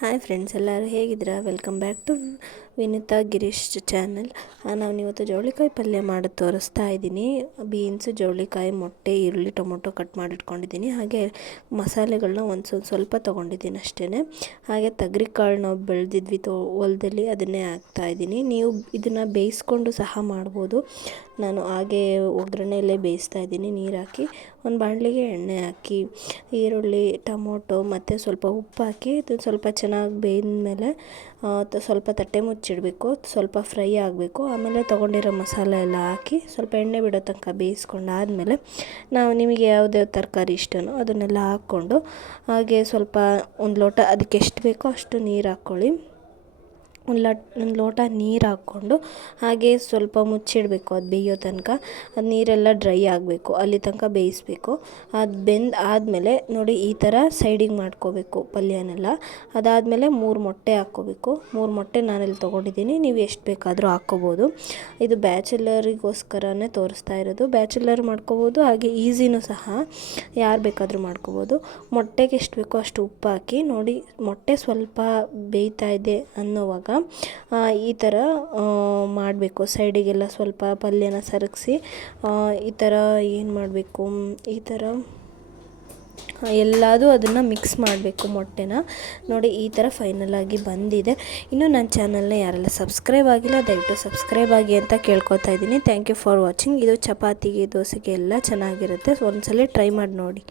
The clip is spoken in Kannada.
ಹಾಯ್ ಫ್ರೆಂಡ್ಸ್ ಎಲ್ಲರೂ ಹೇಗಿದ್ದೀರಾ? Welcome back to Vinita Girish channel. ನಾನು ಇವತ್ತು ಜವಳಿಕಾಯಿ ಪಲ್ಯ ಮಾಡಿ ತೋರಿಸ್ತಾ ಇದ್ದೀನಿ. ಬೀನ್ಸು, ಜವಳಿಕಾಯಿ, ಮೊಟ್ಟೆ, ಈರುಳ್ಳಿ, ಟೊಮೊಟೊ ಕಟ್ ಮಾಡಿಟ್ಕೊಂಡಿದ್ದೀನಿ. ಹಾಗೆ ಮಸಾಲೆಗಳನ್ನ ಒಂದು ಸ್ವಲ್ಪ ತೊಗೊಂಡಿದ್ದೀನಿ ಅಷ್ಟೇ ಹಾಗೆ ತಗರಿ ಕಾಳು ನಾವು ಬೆಳೆದಿದ್ವಿ ತೋ, ಹೊಲದಲ್ಲಿ ಅದನ್ನೇ ಹಾಕ್ತಾಯಿದ್ದೀನಿ ನೀವು ಇದನ್ನು ಬೇಯಿಸ್ಕೊಂಡು ಸಹ ಮಾಡ್ಬೋದು. ನಾನು ಹಾಗೆ ಒಗ್ಗರಣೆಯಲ್ಲೇ ಬೇಯಿಸ್ತಾ ಇದ್ದೀನಿ ನೀರು ಹಾಕಿ. ಒಂದು ಬಾಣಲಿಗೆ ಎಣ್ಣೆ ಹಾಕಿ, ಈರುಳ್ಳಿ, ಟೊಮೊಟೊ, ಮತ್ತು ಸ್ವಲ್ಪ ಉಪ್ಪು ಹಾಕಿ ಸ್ವಲ್ಪ ಚೆನ್ನಾಗಿ ಬೇಯ್ದಮೇಲೆ ಸ್ವಲ್ಪ ತಟ್ಟೆ ಮುಚ್ಚಿಡಬೇಕು ಸ್ವಲ್ಪ ಫ್ರೈ ಆಗಬೇಕು. ಆಮೇಲೆ ತೊಗೊಂಡಿರೋ ಮಸಾಲೆ ಎಲ್ಲ ಹಾಕಿ ಸ್ವಲ್ಪ ಎಣ್ಣೆ ಬಿಡೋ ತನಕ ಬೇಯಿಸ್ಕೊಂಡಾದಮೇಲೆ ನಾವು ನಿಮಗೆ ಯಾವುದ್ಯಾವ ತರಕಾರಿ ಇಷ್ಟನೋ ಅದನ್ನೆಲ್ಲ ಹಾಕ್ಕೊಂಡು ಹಾಗೆ ಸ್ವಲ್ಪ ಒಂದು ಲೋಟ ಅದಕ್ಕೆ ಎಷ್ಟು ಬೇಕೋ ಅಷ್ಟು ನೀರು ಹಾಕ್ಕೊಳ್ಳಿ. ಒಂದು ಲಟ್, ಒಂದು ಲೋಟ ನೀರು ಹಾಕ್ಕೊಂಡು ಹಾಗೆ ಸ್ವಲ್ಪ ಮುಚ್ಚಿಡಬೇಕು. ಅದು ಬೇಯೋ ತನಕ. ಅದು ನೀರೆಲ್ಲ ಡ್ರೈ ಆಗಬೇಕು. ಅಲ್ಲಿ ತನಕ ಬೇಯಿಸಬೇಕು. ಅದು ಬೆಂದು ಆದಮೇಲೆ ನೋಡಿ ಈ ಥರ ಸೈಡಿಗೆ ಮಾಡ್ಕೋಬೇಕು ಪಲ್ಯನೆಲ್ಲ. ಅದಾದಮೇಲೆ ಮೂರು ಮೊಟ್ಟೆ ಹಾಕ್ಕೋಬೇಕು. ಮೂರು ಮೊಟ್ಟೆ ನಾನಿಲ್ಲಿ ತೊಗೊಂಡಿದ್ದೀನಿ. ನೀವು ಎಷ್ಟು ಬೇಕಾದರೂ ಹಾಕ್ಕೋಬೋದು. ಇದು ಬ್ಯಾಚುಲರಿಗೋಸ್ಕರನೇ ತೋರಿಸ್ತಾ ಇರೋದು. ಬ್ಯಾಚುಲರ್ ಮಾಡ್ಕೋಬೋದು. ಹಾಗೆ ಈಸಿನೂ ಸಹ ಯಾರು ಬೇಕಾದರೂ ಮಾಡ್ಕೋಬೋದು. ಮೊಟ್ಟೆಗೆ ಎಷ್ಟು ಬೇಕೋ ಅಷ್ಟು ಉಪ್ಪು ಹಾಕಿ ನೋಡಿ ಮೊಟ್ಟೆ ಸ್ವಲ್ಪ ಬೇಯ್ತಾ ಇದೆ ಅನ್ನೋವಾಗ ಈ ಥರ ಮಾಡಬೇಕು. ಸೈಡಿಗೆಲ್ಲ ಸ್ವಲ್ಪ ಪಲ್ಯನ ಸರಗಿಸಿ ಈ ಥರ ಏನು ಮಾಡಬೇಕು? ಈ ಥರ ಎಲ್ಲದೂ ಅದನ್ನು ಮಿಕ್ಸ್ ಮಾಡಬೇಕು ಮೊಟ್ಟೆನ. ನೋಡಿ, ಈ ಥರ ಫೈನಲಾಗಿ ಬಂದಿದೆ. ಇನ್ನು ನನ್ನ ಚಾನಲ್ನ ಯಾರೆಲ್ಲ ಸಬ್ಸ್ಕ್ರೈಬ್ ಆಗಿಲ್ಲ, ದಯವಿಟ್ಟು ಸಬ್ಸ್ಕ್ರೈಬ್ ಆಗಿ ಅಂತ ಕೇಳ್ಕೊತಾ ಇದ್ದೀನಿ. ಥ್ಯಾಂಕ್ ಯು ಫಾರ್ ವಾಚಿಂಗ್ ಇದು ಚಪಾತಿಗೆ, ದೋಸೆಗೆ ಎಲ್ಲ ಚೆನ್ನಾಗಿರುತ್ತೆ. ಒಂದ್ಸಲ ಟ್ರೈ ಮಾಡಿ ನೋಡಿ.